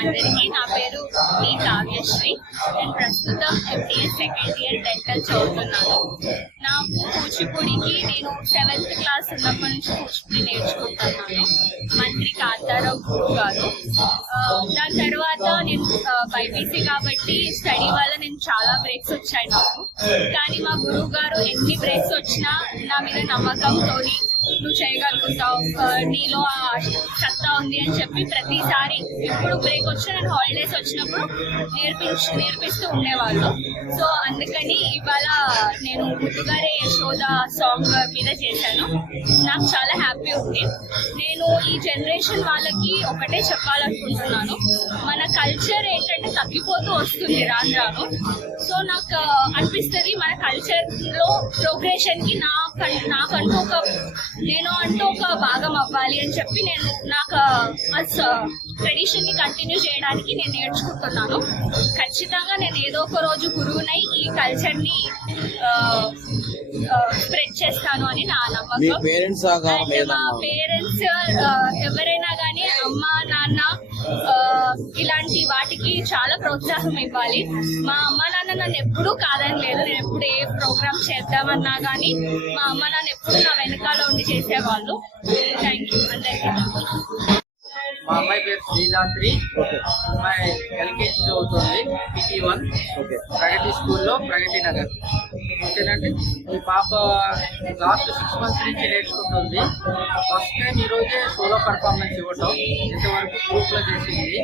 అందరికీ. నా పేరు టి కావ్యశ్రీ. నేను ప్రస్తుతం MTS సెకండ్ ఇయర్ డెంటల్ చదువుతున్నాను. నాకు కూచిపూడికి నేను 7th క్లాస్ ఉన్నప్పటి నుంచి కూచిపూడి నేర్చుకుంటున్నాను. మంత్రి కాంతారావు గురువు గారు. దాని తర్వాత నేను బైపీసీ కాబట్టి స్టడీ వల్ల నేను చాలా బ్రేక్స్ వచ్చాయి నాకు. కానీ మా గురువు గారు ఎన్ని బ్రేక్స్ వచ్చినా నా మీద నమ్మకంతో నువ్వు చేయగలుగుతావు, నీలో ఆ సత్తా ఉంది అని చెప్పి ప్రతిసారి ఎప్పుడు బ్రేక్ వచ్చినా నేను హాలిడేస్ వచ్చినప్పుడు నేర్పిస్తూ ఉండేవాళ్ళు. సో అందుకని ఇవాళ నేను ముద్దుగారే యశోద సాంగ్ మీద చేశాను. నాకు చాలా హ్యాపీ ఉంది. నేను ఈ జనరేషన్ వాళ్ళకి ఒకటే చెప్పాలనుకుంటున్నాను, మన కల్చర్ ఏంటంటే తగ్గిపోతూ వస్తుంది రాను రాను. సో నాకు అనిపిస్తుంది మన కల్చర్ లో ప్రోగ్రెషన్ కి నేను అంటూ ఒక భాగం అవ్వాలి అని చెప్పి నేను నాకు ట్రెడిషన్ ని కంటిన్యూ చేయడానికి నేను నేర్చుకుంటున్నాను. ఖచ్చితంగా నేను ఏదో ఒక రోజు గురువునై ఈ కల్చర్ ని స్ప్రెడ్ చేస్తాను అని నా నమ్మకం. మా పేరెంట్స్ ఎవరైనా కానీ అమ్మ నాన్న ఇలాంటి వాటికి చాలా ప్రోత్సాహం ఇవ్వాలి. మా అమ్మ నాన్న నన్ను ఎప్పుడూ కాదని లేదు. నేను ఎప్పుడు ఏ ప్రోగ్రామ్ చేద్దామన్నా కానీ మా అమ్మ నాన్న ఎప్పుడు నా వెనకాల ఉండి చేసేవాళ్ళు. థ్యాంక్ యూ అందరికీ. మా అమ్మాయి పేరు శ్రీరాత్రి. అమ్మాయి LKG చదువుతుంది, PT1 ప్రగతి స్కూల్లో, ప్రగతి నగర్. ఓకేనండి. ఈ పాప లాస్ట్ 6 months నుంచి నేర్చుకుంటుంది. ఫస్ట్ టైం ఈరోజే సోలో పర్ఫార్మెన్స్ ఇవ్వటం. ఇంతవరకు గ్రూప్ లో చేసింది.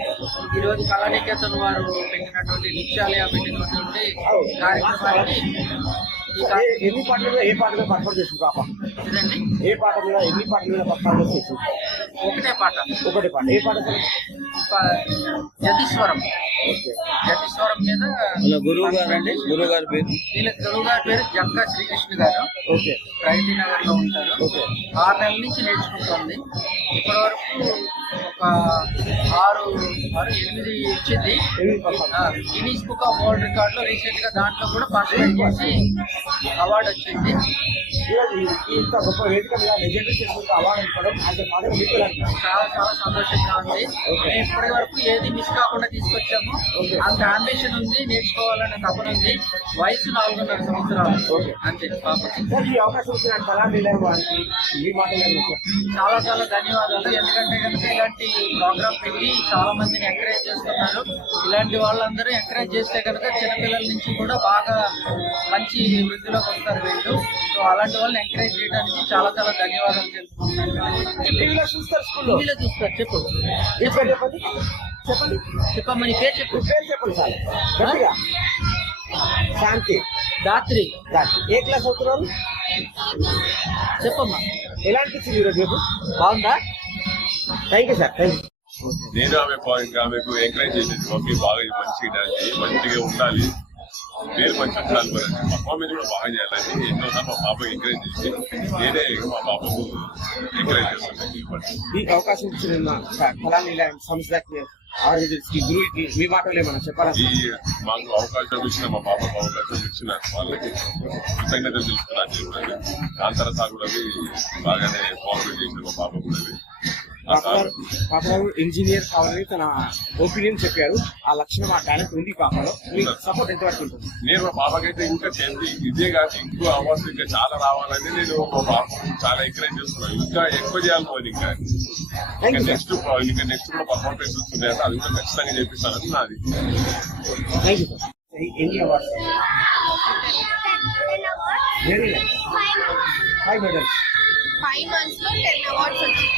ఈరోజు కళానికేతన్ వారు పెట్టినటువంటి నృత్యాలయ పెట్టినటువంటి కార్యక్రమానికి ఎన్ని పాటలు ఏ పాటలో పర్ఫార్మ్ చేసింది పాప? ఇదండి ఏ పాట మీద ఎన్ని పాటల మీద పర్ఫార్మెన్స్ చేసింది? ఒకటే పాట. ఏ పాట? జతిస్వరం. జతిస్వరం మీద గురువు గారు అండి. గురువు గారి పేరు? గురువు గారి పేరు జక్కా శ్రీకృష్ణ గారు. ప్రగతి నగర్ లో ఉంటారు. 6 నెలల నుంచి నేర్చుకుంటుంది. ఇప్పటి వరకు ఒక 6-8 ఇచ్చింది. Guinness book of world record లో రీసెంట్ గా దాంట్లో కూడా పార్టిసిపేట్ చేసి అవార్డు వచ్చింది. ఇంత గొప్ప వేదిక మీద లెజెండరీ చేసిన అవార్డు ఇవ్వడం చాలా చాలా సంతోషంగా ఉంది. మేము ఇప్పటి వరకు ఏది మిస్ కాకుండా తీసుకొచ్చాము. అంత అంబిషన్ ఉంది, నేర్చుకోవాలనే తపన ఉంది. వయసు 4.5 సంవత్సరాలు అంతే పాపకి. ఈ అవకాశం చాలా చాలా ధన్యవాదాలు. ఎందుకంటే కనుక ఇలాంటి ప్రోగ్రామ్ పెట్టి చాలా మందిని ఎంకరేజ్ చేస్తున్నారు. ఇలాంటి వాళ్ళందరూ ఎంకరేజ్ చేస్తే కనుక చిన్నపిల్లల నుంచి కూడా బాగా మంచి వృద్ధిలోకి వస్తారు వీళ్ళు. సో అలాంటి వాళ్ళని ఎంకరేజ్ చేయడానికి చాలా చాలా ధన్యవాదాలు తెలుపుకుంటున్నాను. చూస్తారు. చెప్పమ్మా నీ పేరు చెప్పు. శాంతి రాత్రి. ఏ క్లాస్ అవుతున్నారు? చెప్పమ్మా. ఎలా అనిపించింది ఈరోజు? బాగుందా? Thank you sir. Thank you. నేను ఆమెకు ఎంకరేజ్ చేసేది, మమ్మీ బాగా మంచిగా డాన్స్ చేయి, మంచిగా ఉండాలి, పేరు మంచి ఉండాలి, మరి పర్ఫార్మెన్స్ కూడా బాగా చేయాలని ఎన్నోసార్లు మా పాపకు ఎంకరేజ్ చేసి నేనే మా పాపకు ఎంకరేజ్ చేస్తాను. ఈ అవకాశం ఇచ్చిన కళానిలయ సంస్థకి గురువుకి మీ మాటలు ఏమన్నా చెప్పాలా? మాకు అవకాశం ఇచ్చిన మా పాపకు అవకాశం ఇచ్చిన వాళ్ళకి కృతజ్ఞతలు తెలుపుతున్నాను. కాంతార సార్ కూడా బాగానే కోఆపరేట్ చేసిన మా పాప కూడా. పాపగారు ఇంజనీర్ కావాలని తన ఒపీనియన్ చెప్పారు. ఆ లక్షణం, ఆ టాలెంట్ ఉంది పాపలో. మీకు సపోర్ట్ ఎంతవరకు ఉంటుంది? నేను మా పాపకైతే ఇంకా ఇదే కాదు, ఇంకో అవార్డ్స్ ఇంకా చాలా రావాలని నేను మా పాపకు చాలా ఎంకరేజ్ చేస్తున్నాను. ఇంకా ఎక్కువ చేయాలి పోయి. ఇంకా నెక్స్ట్ కూడా పర్ఫార్మెన్స్ వస్తున్నాయంటే అది కూడా ఖచ్చితంగా చేపిస్తానని నాది. Thank you sir. ఎన్ని అవార్డ్స్? 5 మెడల్స్. 5 months లో 10 awards వచ్చాయి.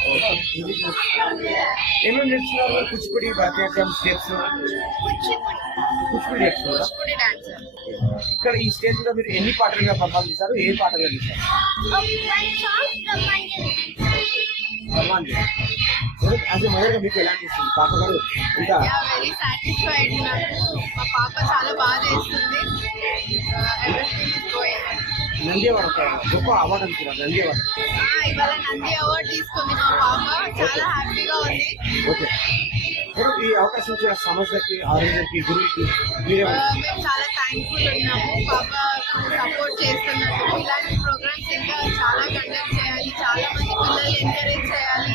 ఏమేమి నేర్చుకున్నారు? Kuchipudi, Bharatanatyam, steps, Kuchipudi dancer. ఇక్కడ ఈ స్టేజ్ లో మీరు ఎన్ని పాటలుగా పర్ఫార్మ్ చేశారు? ఏ పాటలుగా చేశారు? అదే మదర్గా మీకు ఎలా అనిపిస్తుంది పాప గారు? ఇంకా వెరీ సాటిస్ఫైడ్. మా పాప చాలా బాగా చేస్తుంది. నంది అవార్డు గొప్ప అవార్డు అనుకున్నారు. నంది అవార్డు ఇవాళ నంది అవార్డు తీసుకుంది మా పాప. చాలా హ్యాపీగా ఉంది. ఓకే. ఈ అవకాశం ఇచ్చిన సంస్థకి, ఆరోగ్యానికి, గురువుకి మేము చాలా థ్యాంక్ఫుల్ ఉన్నాము. పాప సపోర్ట్ చేస్తున్నందుకు. ఇలాంటి ప్రోగ్రామ్స్ ఇంకా చాలా కండక్ట్ చేయాలి. చాలా మంది పిల్లల్ని ఎంకరేజ్ చేయాలి.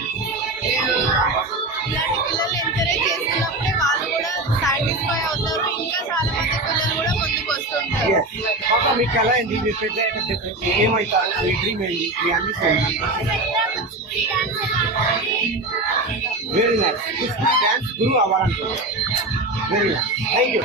ఇలాంటి పిల్లల్ని ఎంకరేజ్ చేస్తున్నప్పుడే వాళ్ళు Yes. పాప మీకు ఎలా ఏంటి మీరు పెద్ద ఏమవుతారు మీ డ్రీమ్ ఏంటి మీ అంబిషన్ ఏంటి వెరీ నైస్ డాన్స్ గురువు అవ్వాలనుకుంటున్నాను వెరీ నైస్ థ్యాంక్ యూ